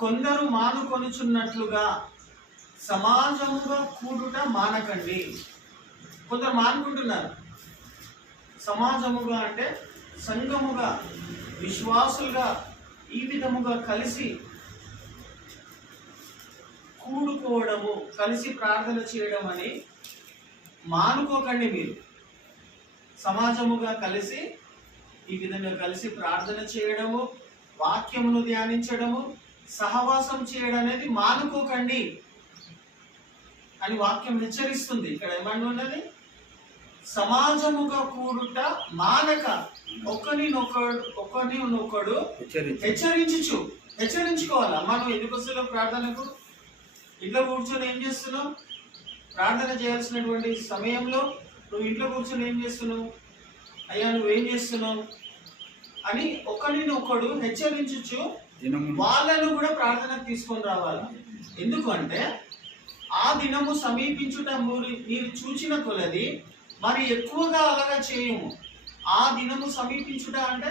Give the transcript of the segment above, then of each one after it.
కొందరు మానుకొనుచున్నట్లుగా సమాజముగా కూడుట మానకండి. కొందరు మానుకుంటున్నారు. సమాజముగా అంటే సంఘముగా, విశ్వాసులుగా ఈ విధముగా కలిసి కూడుకోవడము, కలిసి ప్రార్థన చేయడం అని మానుకోకండి. మీరు సమాజముగా కలిసి ఈ విధంగా కలిసి ప్రార్థన చేయడము, వాక్యమును ధ్యానించడము, సహవాసం చేయడం అనేది మానుకోకండి అని వాక్యం హెచ్చరిస్తుంది. ఇక్కడ ఏమన్నా ఉన్నది? సమాజముగా కూడుట మానక ఒకరినొకడు హెచ్చరించుకోవాలా. మనం ఎందుకు వస్తున్నాం ప్రార్థనకు? ఇంట్లో కూర్చొని ఏం చేస్తున్నావు? ప్రార్థన చేయాల్సినటువంటి సమయంలో నువ్వు ఇంట్లో కూర్చొని ఏం చేస్తున్నావు? అయ్యా నువ్వేం చేస్తున్నావు అని ఒకరినొకడు హెచ్చరించు వాళ్ళను కూడా ప్రార్థనకు తీసుకొని రావాలి. ఎందుకు అంటే ఆ దినము సమీపించుట మీరు చూచిన కొలది మరి ఎక్కువగా అలాగా చేయము. ఆ దినము సమీపించుట అంటే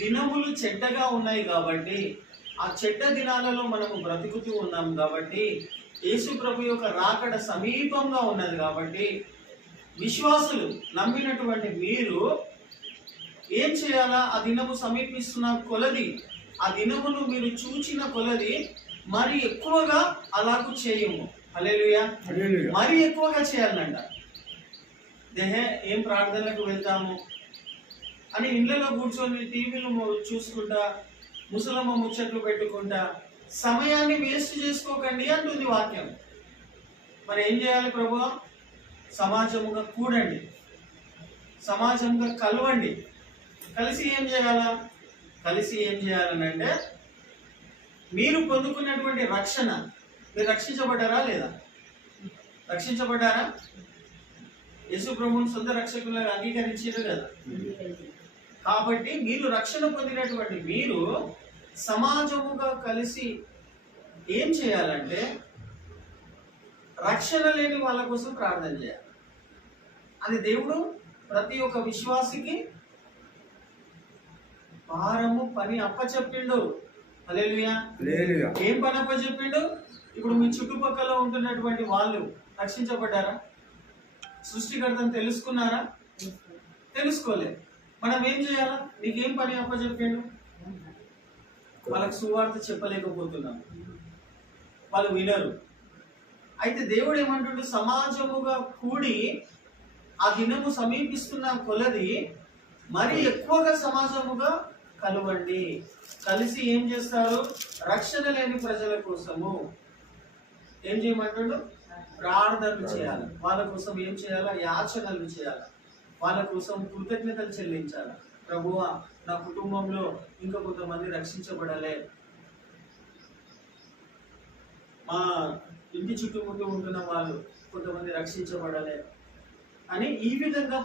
దినములు చెడ్డగా ఉన్నాయి కాబట్టి, ఆ చెడ్డ దినాలలో మనము బ్రతుకుతూ ఉన్నాం కాబట్టి, యేసు ప్రభు యొక్క రాకడ సమీపంగా ఉన్నది కాబట్టి, విశ్వాసులు నమ్మినటువంటి మీరు ఏం చేయాలా? ఆ దినము సమీపిస్తున్న కొలది, ఆ దినమును మీరు చూచిన కొలది మరి ఎక్కువగా అలాగూ చేయము. హల్లెలూయా. మరి ఎక్కువగా చేయాలంట. ఏం ప్రార్థనలకు వెళ్తాము అని ఇండ్లలో కూర్చొని టీవీలు చూసుకుంటా, ముసలమ్మ ముచ్చట్లు పెట్టుకుంటా సమయాన్ని వేస్ట్ చేసుకోకండి అంటుంది వాక్యం. మరి ఏం చేయాలి ప్రభువా? సమాజముగా కూడండి, సమాజంగా కలవండి. కలిసి ఏం చేయాలా? కలిసి ఏం చేయాలనంటే మీరు పొందుకున్నటువంటి రక్షణ, మీరు రక్షించబడ్డారా లేదా? రక్షించబడ్డారా? యేసు ప్రభువుని సొంత రక్షకులుగా అంగీకరించారు కదా. కాబట్టి మీరు రక్షణ పొందినటువంటి మీరు సమాజముగా కలిసి ఏం చేయాలంటే రక్షణ లేని వాళ్ళ కోసం ప్రార్థన చేయాలి. అది దేవుడు ప్రతి ఒక్క విశ్వాసికి భారము పని అప్పచెప్పిండు. హల్లెలూయా. ఏం పని అప్పచెప్పిండు? ఇప్పుడు మీ చుట్టుపక్కల ఉంటున్నటువంటి వాళ్ళు రక్షించబడ్డారా? సృష్టికర్తను తెలుసుకున్నారా? తెలుసుకోలేదు. మనం ఏం చేయాలా? నీకేం పని అప్పచెప్పిండు? వాళ్ళకి సువార్త చెప్పలేకపోతున్నాం, వాళ్ళు వినరు. అయితే దేవుడు ఏమంటుండు? సమాజముగా కూడి ఆ దినము సమీపిస్తున్న కొలది మరి ఎక్కువగా సమాజముగా కలవండి. కలిసి ఏం చేస్తారు? రక్షణ లేని ప్రజల కోసము ఏం చేయమంటాడు? ప్రార్థనలు చేయాలి. వాళ్ళ కోసం ఏం చేయాలా? యాచనలు చేయాలి. వాళ్ళ కోసం కృతజ్ఞతలు చెల్లించాలి. ప్రభువా, నా కుటుంబంలో ఇంకా కొంతమంది రక్షించబడలే, మా ఇంటి చుట్టుముట్టు ఉంటున్న వాళ్ళు కొంతమంది రక్షించబడలే అని ఈ విధంగా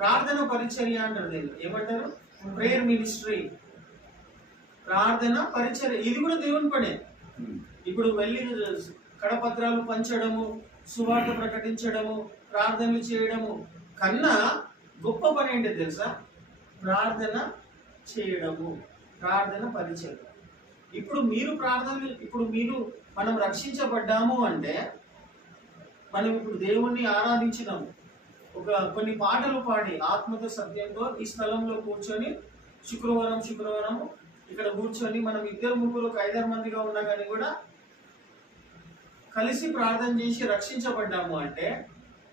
ప్రార్థన పరిచర్య అంటారు. దీన్ని ఏమంటారు? ప్రేయర్ మినిస్ట్రీ, ప్రార్థన పరిచర్య. ఇది కూడా దేవుని పనే. ఇప్పుడు వెళ్ళి కడపత్రాలు పంచడము, సువార్త ప్రకటించడము, ప్రార్థనలు చేయడము కన్నా గొప్ప పని ఏంటో తెలుసా? ప్రార్థన చేయడము, ప్రార్థన పరిచర్య. ఇప్పుడు మనం రక్షించబడ్డాము అంటే మనం ఇప్పుడు దేవుణ్ణి ఆరాధించినాము, కొన్ని పాటలు పాడి ఆత్మతో సత్యంతో ఈ స్థలంలో కూర్చొని శుక్రవారం ఇక్కడ కూర్చొని మనం 2-3 5 మందిగా ఉన్నా కానీ కూడా కలిసి ప్రార్థన చేసి రక్షించబడ్డాము అంటే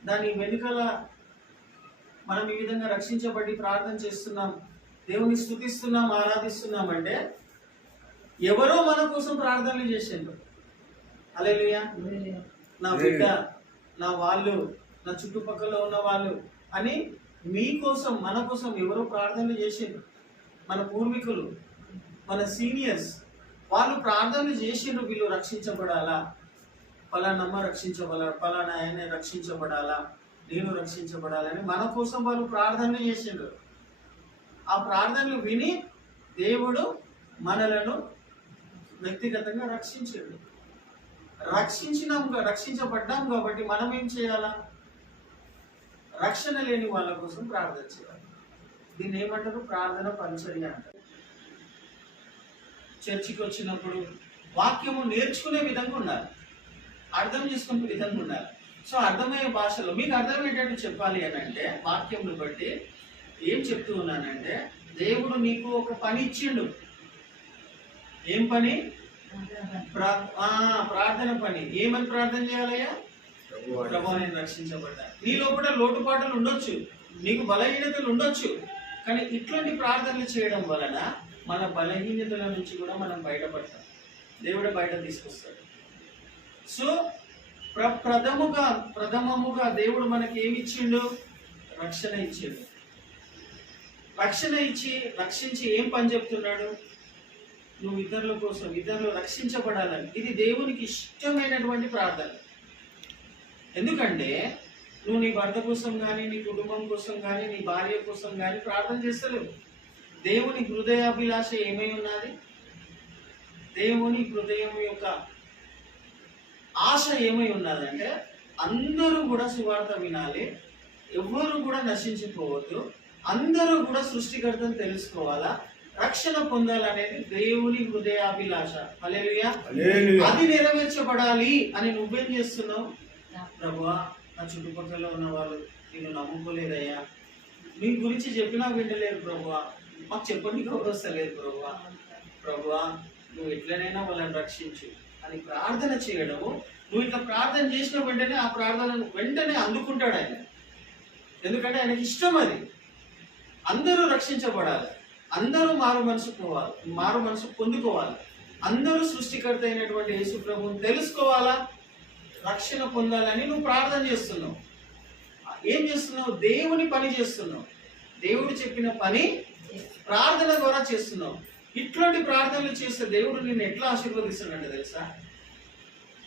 దాని వెనుకల మనం ఈ విధంగా రక్షించబడి ప్రార్థన చేస్తున్నాం, దేవుని స్తుతిస్తున్నాం, ఆరాధిస్తున్నాం అంటే ఎవరో మన కోసం ప్రార్థనలు చేసిండ్రు. హల్లెలూయా. నా బిడ్డ, నా వాళ్ళు, నా చుట్టుపక్కల ఉన్న వాళ్ళు అని మీకోసం, మన కోసం ఎవరో ప్రార్థనలు చేసిండ్రు. మన పూర్వీకులు, మన సీనియర్స్ వాళ్ళు ప్రార్థనలు చేసిండ్రు. వీళ్ళు రక్షించబడాలా, ఫలానమ్మ రక్షించబడాలా, ఫలానా ఆయన రక్షించబడాలా, నేను రక్షించబడాలని మన కోసం వాళ్ళు ప్రార్థనలు చేసిండ్రు. ఆ ప్రార్థనలు విని దేవుడు మనలను వ్యక్తిగతంగా రక్షించాడు. రక్షించబడ్డాం కాబట్టి మనం ఏం చేయాలా? రక్షణ లేని వాళ్ళ కోసం ప్రార్థన చేయాలి. దీన్ని ఏమంటారు? ప్రార్థన పరిచర్య అంటారు. చర్చికి వచ్చినప్పుడు వాక్యము నేర్చుకునే విధంగా ఉండాలి, అర్థం చేసుకునే విధంగా ఉండాలి. సో అర్థమయ్యే భాషలో మీకు అర్థమయ్యేటట్టు చెప్పాలి అని అంటే వాక్యంను బట్టి ఏం చెప్తూ ఉన్నానంటే, దేవుడు నీకు ఒక పని ఇచ్చిండు. ఏం పని? ప్రార్థన పని. ఏమని ప్రార్థన చేయాలయ్యా? ప్రభువా నేను రక్షించబడ్డా. నీ లోపల లోటుపాటులు ఉండొచ్చు, నీకు బలహీనతలు ఉండొచ్చు, కానీ ఇట్లాంటి ప్రార్థనలు చేయడం వలన మన బలహీనతల నుంచి కూడా మనం బయటపడతాం, దేవుడే బయట తీసుకొస్తాడు. సో ప్రథమముగా దేవుడు మనకి ఏమి ఇచ్చిండు? రక్షణ ఇచ్చిండు. రక్షణ ఇచ్చి రక్షించి ఏం పని చెప్తున్నాడు? నువ్వు ఇతరుల కోసం, ఇతరులు రక్షించబడాలని. ఇది దేవునికి ఇష్టమైనటువంటి ప్రార్థన. ఎందుకంటే నువ్వు నీ భర్త కోసం కానీ, నీ కుటుంబం కోసం కానీ, నీ భార్య కోసం కానీ ప్రార్థన చేస్తలేవు. దేవుని హృదయాభిలాష ఏమై ఉన్నది? దేవుని హృదయం యొక్క ఆశ ఏమై ఉన్నదంటే అందరూ కూడా సువార్త వినాలి, ఎవ్వరూ కూడా నశించిపోవద్దు, అందరూ కూడా సృష్టికర్తను తెలుసుకోవాలా, రక్షణ పొందాలనేది దేవుని హృదయాభిలాష. హల్లెలూయా. అది నెరవేర్చబడాలి అని నువ్వేం చేస్తున్నావు? ప్రభువా నా చుట్టుపక్కల ఉన్న వాళ్ళు నేను నమ్ముకోలేదయ్యా, నీ గురించి చెప్పినా వింటలేదు ప్రభువా, మాకు చెప్పడానికి కూడా వస్తలేదు ప్రభువా, ప్రభువా నువ్వు ఎట్లనైనా వాళ్ళని రక్షించు అని ప్రార్థన చేయడము. నువ్వు ఇట్లా ప్రార్థన చేసిన వెంటనే ఆ ప్రార్థనను వెంటనే అందుకుంటాడు ఆయన. ఎందుకంటే ఆయనకి ఇష్టం అది. అందరూ రక్షించబడాలి, అందరూ మారు మనసు పొందుకోవాలి, అందరూ సృష్టికర్త అయినటువంటి యేసు ప్రభువుని తెలుసుకోవాలా, రక్షణ పొందాలని నువ్వు ప్రార్థన చేస్తున్నావు. ఏం చేస్తున్నావు? దేవుని పని చేస్తున్నావు. దేవుడు చెప్పిన పని ప్రార్థన ద్వారా చేస్తున్నావు. ఇట్లాంటి ప్రార్థనలు చేస్తే దేవుడు నిన్ను ఎట్లా ఆశీర్వదిస్తున్నాడు తెలుసా?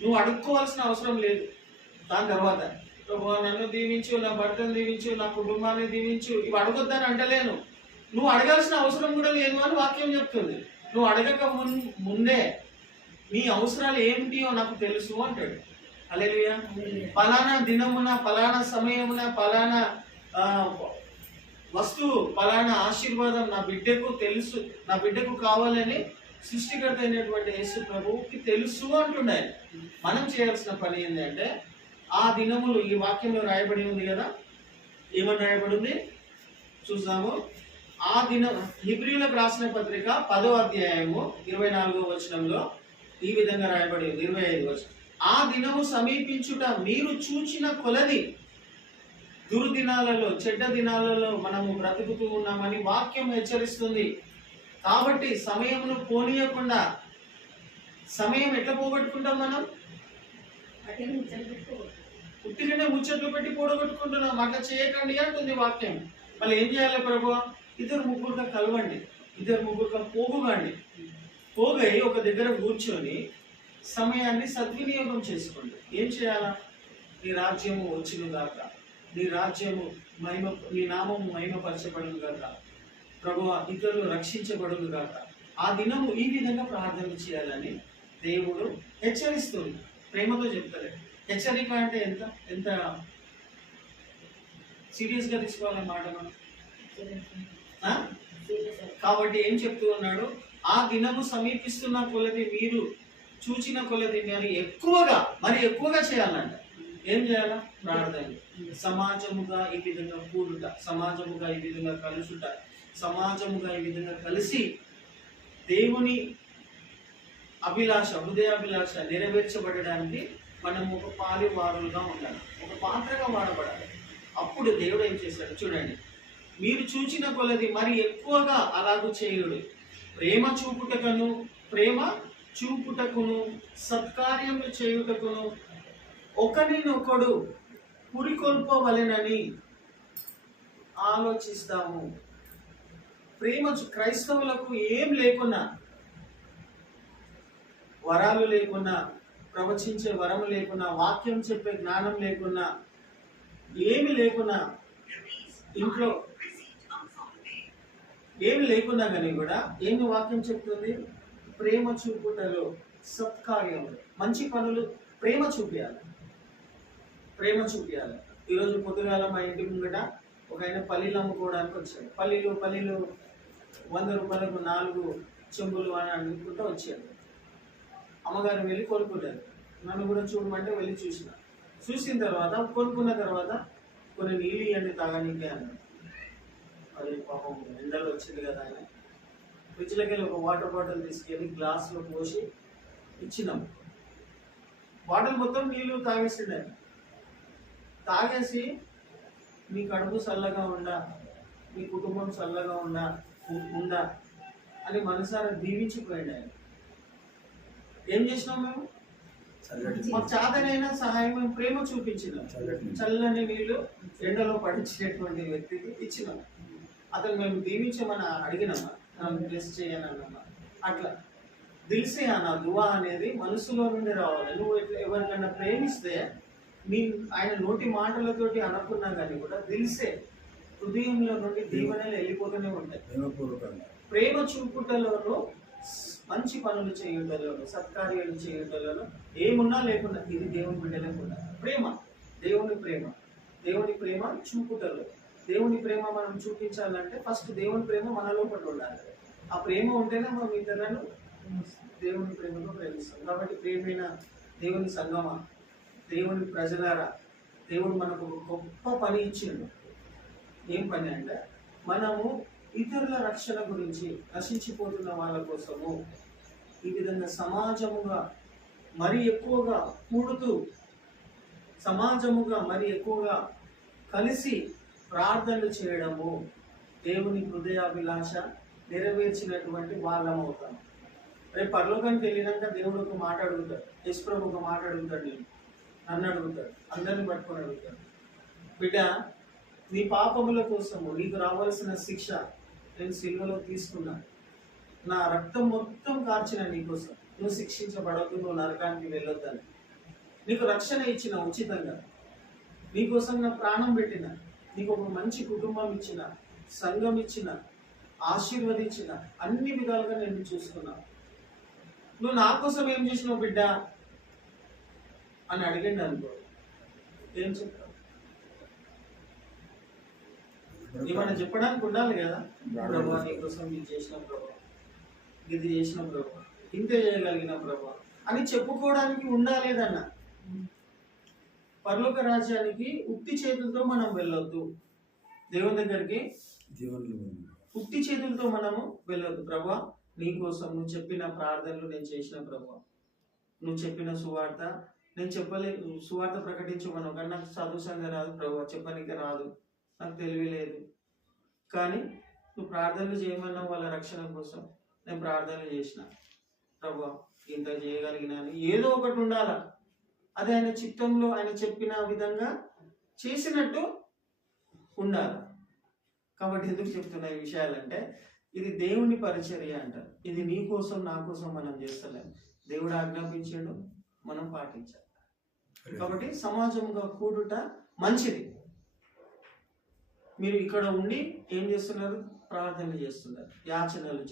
నువ్వు అడుక్కోవాల్సిన అవసరం లేదు. దాని తర్వాత ప్రభువా నన్ను దీవించు, నా భర్తను దీవించు, నా కుటుంబాన్ని దీవించు, ఇవి అడగొద్దని అంటలేను. నువ్వు అడగాల్సిన అవసరం కూడా లేదు అని వాక్యం చెప్తుంది. నువ్వు అడగక ముందే నీ అవసరాలు ఏమిటియో నాకు తెలుసు అంటాడు. హల్లెలూయా. పలానా దినమున, పలానా సమయమున, పలానా వస్తువు, పలానా ఆశీర్వాదం నా బిడ్డకు తెలుసు, నా బిడ్డకు కావాలని సృష్టికర్త అయినటువంటి యేసు ప్రభువుకి తెలుసు అంటుండే. మనం చేయాల్సిన పని ఏంటంటే ఆ దినములు, ఈ వాక్యంలో రాయబడి ఉంది కదా, ఏమని రాయబడి ఉంది చూద్దాము. ఆ దినం హెబ్రీయులకు రాసిన పత్రిక 10వ అధ్యాయము 24వ వచనంలో ఈ విధంగా రాయబడి ఉంది. 25వ వచనం, ఆ దినము సమీపించుట మీరు చూచిన కొలది, దుర్దినాలలో, చెడ్డ దినాలలో మనము బ్రతుకుతూ ఉన్నామని వాక్యం హెచ్చరిస్తుంది. కాబట్టి సమయమును పోనీయకుండా, సమయం ఎట్లా పోగొట్టుకుంటాం మనం? పుట్టిగానే ముచ్చట్లు పెట్టి పోగొట్టుకుంటున్నాం. అట్లా చేయకండి అంటుంది వాక్యం. మళ్ళీ ఏం చేయాలి ప్రభువా? ఇద్దరు ముగ్గురుగా కలవండి, ఇద్దరు ముగ్గురుగా పోగుగాండి, పోగై ఒక దగ్గర కూర్చొని సమయాన్ని సద్వినియోగం చేసుకోండి. ఏం చేయాలా? నీ రాజ్యము వచ్చును గాక, నీ రాజ్యము మహిమ, నీ నామము మహిమపరచబడును గాక, ప్రభువా ఇతరులు రక్షించబడును గాక. ఆ దినము ఈ విధంగా ప్రార్థన చేయాలని దేవుడు హెచ్చరిస్తుంది. ప్రేమతో చెప్తారు. హెచ్చరిక అంటే ఎంత ఎంత సీరియస్ గా తీసుకోవాలన్నమాట మనం. కాబట్టి ఏం చెప్తూ ఉన్నాడు? ఆ దినము సమీపిస్తున్న కొలది మీరు చూచిన కొలది మరి ఎక్కువగా చేయాలంట. ఏం చేయాలా? ప్రార్థన. సమాజముగా ఈ విధంగా కూడుట, సమాజముగా ఈ విధంగా కలుసుట, సమాజముగా ఈ విధంగా కలిసి దేవుని అభిలాష, హృదయాభిలాష నెరవేర్చబడడానికి మనం ఒక పాలివారులుగా ఉండాలి, ఒక పాత్రగా వాడబడాలి. అప్పుడు దేవుడు ఏం చేశాడు చూడండి. మీరు చూచిన కొలది మరి ఎక్కువగా అలాగూ చేయుడు, ప్రేమ చూపుటకును సత్కార్యములు చేయుటకును ఒకరినొకడు పురికొల్పవలెనని ఆలోచిస్తాము. క్రైస్తవులకు ఏం లేకున్నా, వరాలు లేకున్నా, ప్రవచించే వరము లేకున్నా, వాక్యం చెప్పే జ్ఞానం లేకున్నా, ఏమి లేకున్నా, ఇంట్లో ఏమి లేకున్నా కానీ కూడా ఏమి వాక్యం చెప్తుంది? ప్రేమ చూపుటలో, సత్కార్యములు, మంచి పనులు, ప్రేమ చూపించాలి. ఈరోజు పొద్దుగాల మా ఇంటి ముంగట ఒక ఆయన పల్లీలు అమ్ముకోవడానికి వచ్చాడు. పల్లీలు 100 రూపాయలకు 4 చెంబులు అని అనుకుంటూ వచ్చాడు. అమ్మగారు వెళ్ళి కొనుక్కున్నారు. నన్ను కూడా చూడమంటే వెళ్ళి చూసిన తర్వాత కొనుక్కున్న తర్వాత కొన్ని నీళ్ళు ఇవ్వండి తాగనీకే అన్నాడు. అది పాపం ఎండలు వచ్చింది కదా అని ఫ్రిడ్జ్లోకి వెళ్ళి ఒక వాటర్ బాటిల్ తీసుకెళ్ళి గ్లాసులో పోసి ఇచ్చినాం. బాటిల్ మొత్తం నీళ్ళు తాగేసిండే. తాగేసి మీ కడుపు చల్లగా ఉండా, మీ కుటుంబం చల్లగా ఉందా అని మనసారా దీవించిపోయింది ఆయన. ఏం చేసినాం మేము? మాకు చాదనైనా సహాయం మేము ప్రేమ చూపించినాం. చల్లని నీళ్లు ఎండలో పడించినటువంటి వ్యక్తికి ఇచ్చినాం. అతను మేము దీవించమని అడిగినామా, బ్లెస్ చేయనన్నామా? అట్లా దిల్సే అన్న దువా అనేది మనసులో నుండి రావాలి. నువ్వు ఎవరికైనా ప్రేమిస్తే ఆయన నోటి మాటలతోటి అనుకున్నా కానీ కూడా దిల్సే హృదయంలో నుండి దీవెనలు వెళ్ళిపోతూనే ఉంటాయి. ప్రేమ చూపుటలోనూ మంచి పనులు చేయుటలోను, సత్కార్యాలు చేయుటలోను, ఏమున్నా లేకుండా ఇది దేవుని బిడ్డలేకుండా ప్రేమ, దేవుని ప్రేమ చూపుటలో. దేవుని ప్రేమ మనం చూపించాలంటే ఫస్ట్ దేవుని ప్రేమ మన లోపల ఉండాలి. ఆ ప్రేమ ఉంటేనే మనం ఇతరులను దేవుని ప్రేమలో ప్రేమిస్తాం. కాబట్టి ప్రేమైన దేవుని సంగమా, దేవుని ప్రజలారా, దేవుడు మనకు ఒక గొప్ప పని ఇచ్చిండు. ఏం పని అంటే మనము ఇతరుల రక్షణ గురించి, నశించిపోతున్న వాళ్ళ కోసము ఈ విధంగా సమాజముగా మరి ఎక్కువగా కూడుతూ, సమాజముగా మరి ఎక్కువగా కలిసి ప్రార్థనలు చేయడము దేవుని హృదయాభిలాష నెరవేర్చినటువంటి వాళ్ళం అవుతాం. రేపు పరలోకానికి వెళ్ళినాక దేవుడు ఒక మాట అడుగుతాడు, యేసుప్రభు ఒక మాట అడుగుతాడు, నన్ను అడుగుతాడు, అందరిని పట్టుకొని అడుగుతాడు, బిడ్డ నీ పాపముల కోసము నీకు రావాల్సిన శిక్ష నేను సిలువలో తీసుకున్నా, నా రక్తం మొత్తం కార్చిన నీకోసం, నువ్వు శిక్షించబడవద్దు, నువ్వు నరకానికి వెళ్ళొద్దని నీకు రక్షణ ఇచ్చిన ఉచితంగా, నీకోసం నా ప్రాణం పెట్టిన, నీకు ఒక మంచి కుటుంబం ఇచ్చిన, సంఘం ఇచ్చిన, ఆశీర్వదించిన, అన్ని విధాలుగా నేను చూసుకున్నా. నువ్వు నా కోసం ఏం చేసినావు బిడ్డ అని అడిగండి అనుకో, ఏం చెప్తావు? ఏమైనా చెప్పడానికి ఉండాలి కదా. ప్రభా నీకోసం ఇది చేసిన ప్రభా, ఇది చేసిన ప్రభా, ఇంతే చేయగలిగిన ప్రభా అని చెప్పుకోవడానికి ఉండాలేదన్న. పరలోక రాజ్యానికి ఉత్తి చేతులతో మనం వెళ్ళొద్దు. దేవుని దగ్గరికి ఉత్తి చేతులతో మనము వెళ్ళొద్దు. ప్రభా నీకోసం నువ్వు చెప్పిన ప్రార్థనలు నేను చేసిన ప్రభా, నువ్వు చెప్పిన సువార్త నేను సువార్త ప్రకటించమను కానీ నాకు చదువుసంగా రాదు ప్రభా, చెప్పడానికి రాదు, నాకు తెలివి లేదు, కానీ నువ్వు ప్రార్థనలు చేయమన్నావు వాళ్ళ రక్షణ కోసం, నేను ప్రార్థనలు చేసిన ప్రభా, ఇంత చేయగలిగినాను. ఏదో ఒకటి ఉండాలా, అది ఆయన చిత్తంలో ఆయన చెప్పిన విధంగా చేసినట్టు ఉండాలి. కాబట్టి ఎందుకు చెప్తున్నా ఈ విషయాలంటే ఇది దేవుని పరిచర్య అంటారు. ఇది నీ కోసం నా కోసం మనం చేస్తలేం, దేవుడు ఆజ్ఞాపించాడు, మనం పాటించాలి. కాబట్టి సమాజంగా కూడుట మంచిది. మీరు ఇక్కడ ఉండి ఏం చేస్తున్నారు? ప్రార్థనలు చేస్తున్నారు, యాచనలు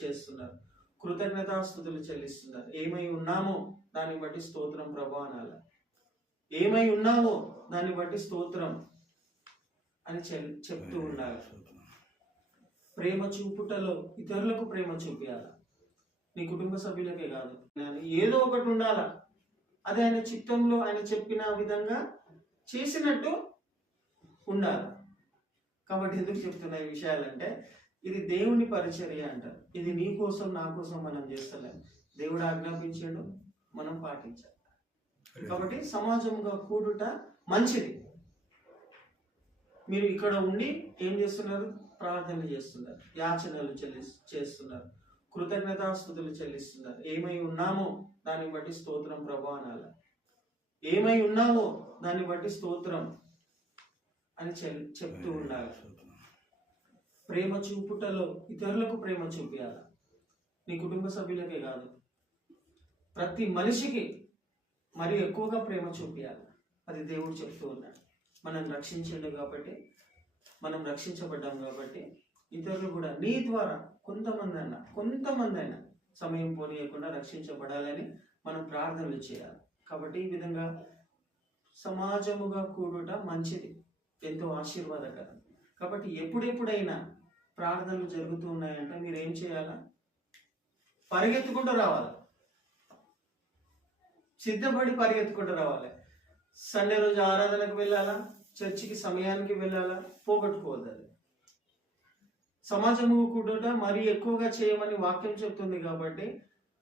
చేస్తున్నారు, కృతజ్ఞతాస్తుతులు చెల్లిస్తున్నారు. ఏమై ఉన్నామో దాన్ని బట్టి స్తోత్రం ప్రభా అనాల. ఏమై ఉన్నామో దాన్ని బట్టి స్తోత్రం అని చెప్తూ ఉండాలి. ప్రేమ చూపుటలో ఇతరులకు ప్రేమ చూపించాలి, నీ కుటుంబ సభ్యులకే కాదు. ఏదో ఒకటి ఉండాలా, అది ఆయన చిత్తంలో ఆయన చెప్పిన విధంగా చేసినట్టు ఉండాలి. కాబట్టి ఎందుకు చెప్తున్నా ఈ విషయాలంటే ఇది దేవుని పరిచర్య అంటారు. ఇది నీ కోసం నా కోసం మనం చేస్తలేం, దేవుడు ఆజ్ఞాపించాడు, మనం పాటించాలి. కాబట్టి సమాజంగా కూడుట మంచిది. మీరు ఇక్కడ ఉండి ఏం చేస్తున్నారు? ప్రార్థనలు చేస్తున్నారు, యాచనలు చేస్తున్నారు, కృతజ్ఞతాస్తుతులు చెల్లిస్తున్నారు. ఏమై ఉన్నామో దాన్ని బట్టి స్తోత్రం ప్రభా అనాల. ఏమై ఉన్నామో దాన్ని బట్టి స్తోత్రం అని చెప్తూ ఉండాలి. ప్రేమ చూపుటలో ఇతరులకు ప్రేమ చూపించాలి, నీ కుటుంబ సభ్యులకే కాదు, ప్రతి మనిషికి మరి ఎక్కువగా ప్రేమ చూపించాలి. అది దేవుడు చెప్తూ ఉన్నాడు. మనం రక్షించండు కాబట్టి, మనం రక్షించబడ్డాం కాబట్టి ఇతరులు కూడా నీ ద్వారా కొంతమంది అయినా సమయం పోనీయకుండా రక్షించబడాలని మనం ప్రార్థనలు చేయాలి. కాబట్టి ఈ విధంగా సమాజముగా కూడుట మంచిది, ఎంతో ఆశీర్వాదకరం. కాబట్టి ఎప్పుడెప్పుడైనా ప్రార్థనలు జరుగుతూ ఉన్నాయంటే మీరు ఏం చేయాలా? పరిగెత్తుకుంటూ రావాలి, సిద్ధపడి పరిగెత్తుకుంటూ రావాలి. సండే రోజు ఆరాధనకు వెళ్ళాలా, చర్చికి సమయానికి వెళ్ళాలా, పోగొట్టుకోవద్దు. అది సమాజము కూడా మరీ ఎక్కువగా చేయమని వాక్యం చెప్తుంది కాబట్టి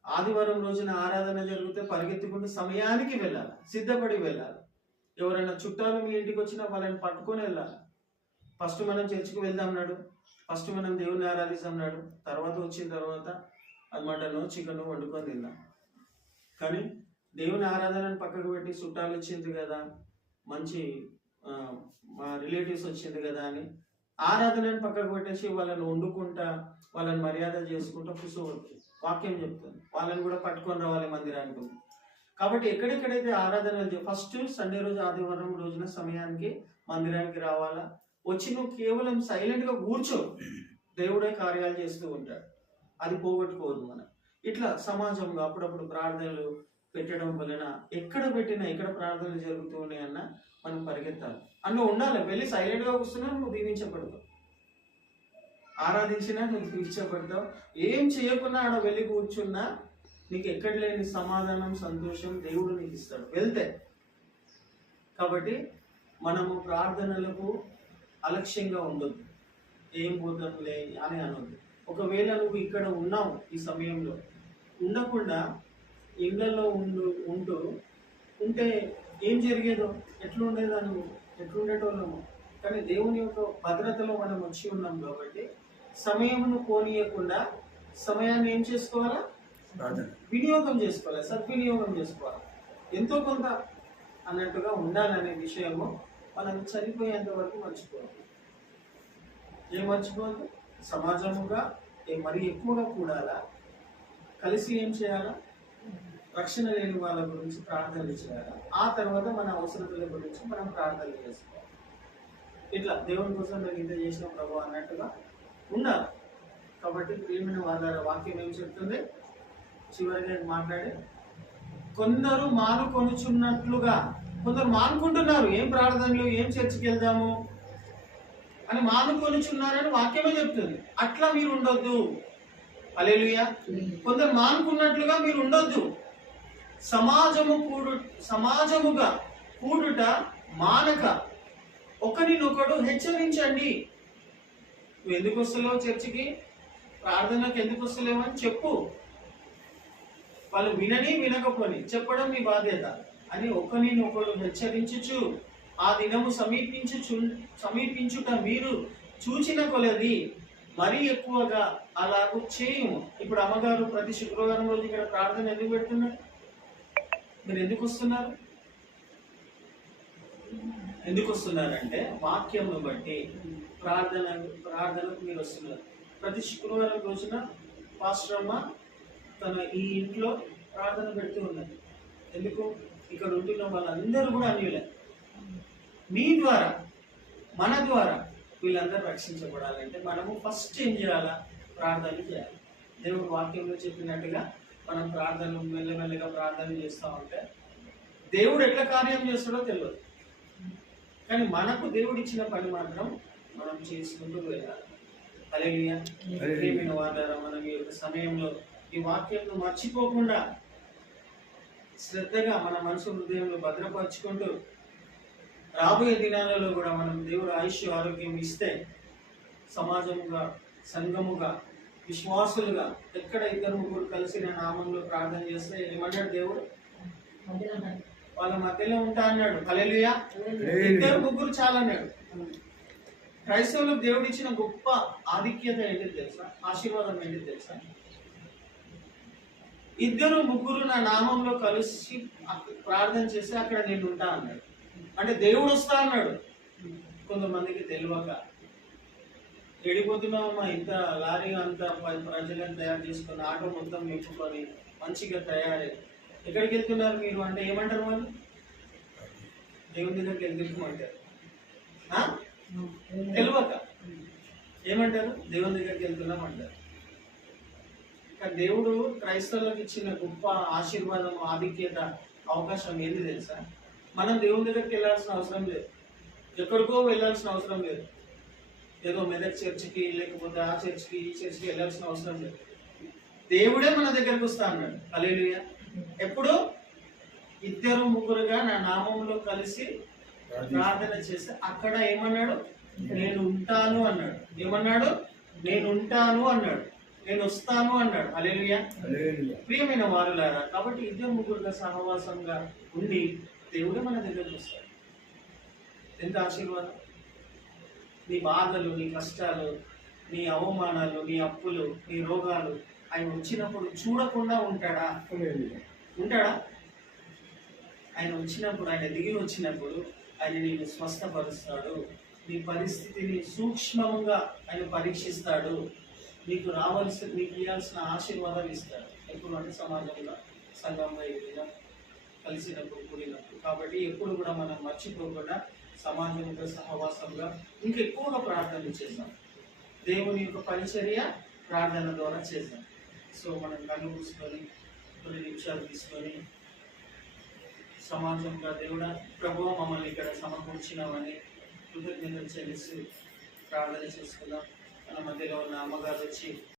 ఆదివారం రోజున ఆరాధన జరిగితే పరిగెత్తుకుంటూ సమయానికి వెళ్ళాలి, సిద్ధపడి వెళ్ళాలి. ఎవరైనా చుట్టాలు మీ ఇంటికి వచ్చినా వాళ్ళని పట్టుకొని వెళ్ళాలి. ఫస్ట్ మనం చర్చికి వెళ్దామన్నాడు, ఫస్ట్ మనం దేవుని ఆరాధిస్తామన్నాడు, తర్వాత వచ్చిన తర్వాత మటను చికెన్ వండుకొని తిందాం. కానీ దేవుని ఆరాధనను పక్కకు పెట్టి చుట్టాలు వచ్చింది కదా, మంచి మా రిలేటివ్స్ వచ్చింది కదా అని ఆరాధనను పక్కకు పెట్టేసి వాళ్ళని వండుకుంటా, వాళ్ళని మర్యాద చేసుకుంటా కూర్చోవచ్చు. వాక్యం చెప్తుంది వాళ్ళని కూడా పట్టుకొని రావాలి మందిరానికి. కాబట్టి ఎక్కడెక్కడైతే ఆరాధనలు ఫస్ట్ సండే రోజు ఆదివారం రోజున సమయానికి మందిరానికి రావాలా. వచ్చి నువ్వు కేవలం సైలెంట్గా కూర్చో, దేవుడే కార్యాలు చేస్తూ ఉంటాడు. అది పోగొట్టుకోవద్దు మనం. ఇట్లా సమాజంగా అప్పుడప్పుడు ప్రార్థనలు పెట్టడం వలన ఎక్కడ పెట్టినా, ఎక్కడ ప్రార్థనలు జరుగుతూ ఉన్నాయన్నా మనం పరిగెత్తాలి. అందులో ఉండాలి. వెళ్ళి సైలెంట్గా కూర్చున్నా నువ్వు దీవించబడతావు, ఆరాధించినా నువ్వు దీవించబడతావు. ఏం చేయకుండా ఆడ వెళ్ళి కూర్చున్నా నీకు ఎక్కడ లేని సమాధానం, సంతోషం దేవుడు నీకు ఇస్తాడు వెళ్తే. కాబట్టి మనము ప్రార్థనలకు అలక్ష్యంగా ఉండొద్దు, ఏం పోతాంలే అని అనొద్దు. ఒకవేళ నువ్వు ఇక్కడ ఉన్నావు ఈ సమయంలో, ఉండకుండా ఇళ్లలో ఉంటే ఏం జరిగేదో, ఎట్లుండేదాన్ని, ఎట్లుండేటోళ్ళము. కానీ దేవుని యొక్క భద్రతలో మనం వచ్చి ఉన్నాం కాబట్టి సమయమును పోనీయకుండా సమయాన్ని ఏం చేసుకోవాలా, వినియోగం చేసుకోవాలి, సద్వినియోగం చేసుకోవాలి. ఎంతో కొంత అన్నట్టుగా ఉండాలనే విషయము మనం చనిపోయేంత వరకు మర్చిపోవాలి. ఏం మర్చిపోవద్దు, సమాజముగా మరీ ఎక్కువగా కూడాలా, కలిసి ఏం చేయాలా, రక్షణ లేని వాళ్ళ గురించి ప్రార్థనలు చేయాలి. ఆ తర్వాత మన అవసరతల గురించి మనం ప్రార్థనలు చేసుకోవాలి. ఇట్లా దేవుని కోసం నేను ఇంత చేసిన ప్రభు అన్నట్టుగా ఉండాలి. కాబట్టి ప్రియమైన వాళ్ళ వాక్యం ఏం చెప్తుంది, చివరిగా మాట్లాడి కొందరు మానుకొనుచున్నట్లుగా, కొందరు మానుకుంటున్నారు, ఏం ప్రార్థనలు, ఏం చర్చికి వెళ్దాము అని మానుకొనుచున్నారని వాక్యమే చెప్తుంది. అట్లా మీరు ఉండొద్దు. హల్లెలూయా. కొందరు మానుకున్నట్లుగా మీరు ఉండొద్దు. సమాజముగా కూడుట మానక ఒకరినొకడు హెచ్చరించండి. నువ్వు ఎందుకు వస్తలేవు చర్చికి, ప్రార్థనకు ఎందుకు వస్తలేవు అని చెప్పు. వాళ్ళు వినని వినకపోని చెప్పడం మీ బాధ్యత అని ఒకరినొకడు హెచ్చరించుచు ఆ దినము సమీపించుట మీరు చూచిన కొలది మరీ ఎక్కువగా అలాగూ చేయము. ఇప్పుడు అమ్మగారు ప్రతి శుక్రవారం రోజు ఇక్కడ ప్రార్థన ఎందుకు పెడుతున్నారు? మీరు ఎందుకు వస్తున్నారు? ఎందుకు వస్తున్నారంటే వాక్యంను బట్టి ప్రార్థనకు మీరు వస్తున్నారు. ప్రతి శుక్రవారం రోజున పాస్టర్ అమ్మ తన ఈ ఇంట్లో ప్రార్థన పెడుతూ ఉన్నది. ఎందుకు? ఇక్కడ ఉంటున్న వాళ్ళందరూ కూడా అన్యులే. మీ ద్వారా, మన ద్వారా వీళ్ళందరూ రక్షించబడాలంటే మనము ఫస్ట్ ఏం చేయాలా? ప్రార్థనలు చేయాలి. దేవుడు వాక్యంలో చెప్పినట్టుగా మనం ప్రార్థనలు మెల్లమెల్లగా ప్రార్థన చేస్తూ ఉంటే దేవుడు ఎట్లా కార్యం చేస్తాడో తెలియదు. కానీ మనకు దేవుడు ఇచ్చిన పని మాత్రం మనం చేసుకుంటూ వెళ్ళాలి. హల్లెలూయా. ప్రియమైన వారులారా, మనం ఈ యొక్క సమయంలో ఈ వాక్యంను మర్చిపోకుండా శ్రద్ధగా మన మనసు హృదయంలో భద్రపరుచుకుంటూ రాబోయే దినాలలో కూడా మనం దేవుడు ఆయుష్ ఆరోగ్యం ఇస్తే సమాజముగా, సంఘముగా, విశ్వాసులుగా ఎక్కడ ఇద్దరు ముగ్గురు కలిసి నా నామంలో ప్రార్థన చేస్తే ఏమంటాడు దేవుడు? వాళ్ళ మధ్యలో ఉంటా అన్నాడు. హల్లెలూయా. ఇద్దరు ముగ్గురు చాలా అన్నాడు. క్రైస్తవులకు దేవుడు ఇచ్చిన గొప్ప ఆధిక్యత ఏంటిది తెలుసా? ఆశీర్వాదం ఏంటిది తెలుసా? ఇద్దరు ముగ్గురు నా నామంలో కలిసి ప్రార్థన చేస్తే అక్కడ నేను ఉంటా అన్నాడు. అంటే దేవుడు వస్తా అన్నాడు. కొంతమందికి తెలియక ఎడిపోతున్నామమ్మా, ఇంత లారీ అంతా ప్రజలను తయారు చేసుకుని ఆటో మొత్తం నింపుకొని మంచిగా తయారై ఎక్కడికి వెళ్తున్నారు మీరు అంటే ఏమంటారు? వాళ్ళు దేవుని దగ్గరికి వెళ్తున్నామంటారు. తెలియక ఏమంటారు? దేవుని దగ్గరికి వెళ్తున్నాం అంటారు. కానీ దేవుడు క్రైస్తవులకు ఇచ్చిన గొప్ప ఆశీర్వాదం, ఆధిక్యత, అవకాశం ఏంటి తెలుసా? మనం దేవుని దగ్గరికి వెళ్ళాల్సిన అవసరం లేదు, ఎక్కడికో వెళ్ళాల్సిన అవసరం లేదు. ఏదో మెదక్ చర్చికి లేకపోతే ఆ చర్చికి ఈ చర్చికి వెళ్ళాల్సిన అవసరం లేదు. దేవుడే మన దగ్గరకు వస్తా అన్నాడు. హల్లెలూయా. ఎప్పుడు? ఇద్దరు ముగ్గురుగా నా నామంలో కలిసి ప్రార్థన చేస్తే అక్కడ ఏమన్నాడు? నేను ఉంటాను అన్నాడు. ఏమన్నాడు? నేను ఉంటాను అన్నాడు. నేను వస్తాను అన్నాడు. హల్లెలూయా. ప్రియమైన వారులారా, కాబట్టి ఇద్దరు ముగ్గురుగా సహవాసంగా ఉండి దేవుడే మన దగ్గరకు వస్తాడు. ఎంత ఆశీర్వాదం! నీ బాధలు, నీ కష్టాలు, నీ అవమానాలు, నీ అప్పులు, నీ రోగాలు ఆయన వచ్చినప్పుడు చూడకుండా ఉంటాడా? ఉంటాడా? ఆయన వచ్చినప్పుడు, ఆయన దిగి వచ్చినప్పుడు ఆయన నీకు స్వస్థపరుస్తాడు. నీ పరిస్థితిని సూక్ష్మంగా ఆయన పరీక్షిస్తాడు. నీకు ఇవ్వాల్సిన ఆశీర్వాదాలు ఇస్తాడు. ఎప్పుడు అంటే సమాజంగా, సంఘంగా ఎదిగినా, కలిసినప్పుడు, కూడినప్పుడు. కాబట్టి ఎప్పుడు కూడా మనం మర్చిపోకుండా సమాజంగా, సహవాసంగా ఇంకెక్కువగా ప్రార్థన చేద్దాం. దేవుని యొక్క పరిచర్య ప్రార్థన ద్వారా చేద్దాం. సో మనం కళ్ళు మూసుకొని కొన్ని నిమిషాలు తీసుకొని సమాజంగా దేవుడా ప్రభువా మమ్మల్ని ఇక్కడ సమకూర్చినామని కృతజ్ఞతలు చెల్లిస్తూ ప్రార్థన చేసుకుందాం. మన మధ్యలో ఉన్న అమ్మగారు వచ్చి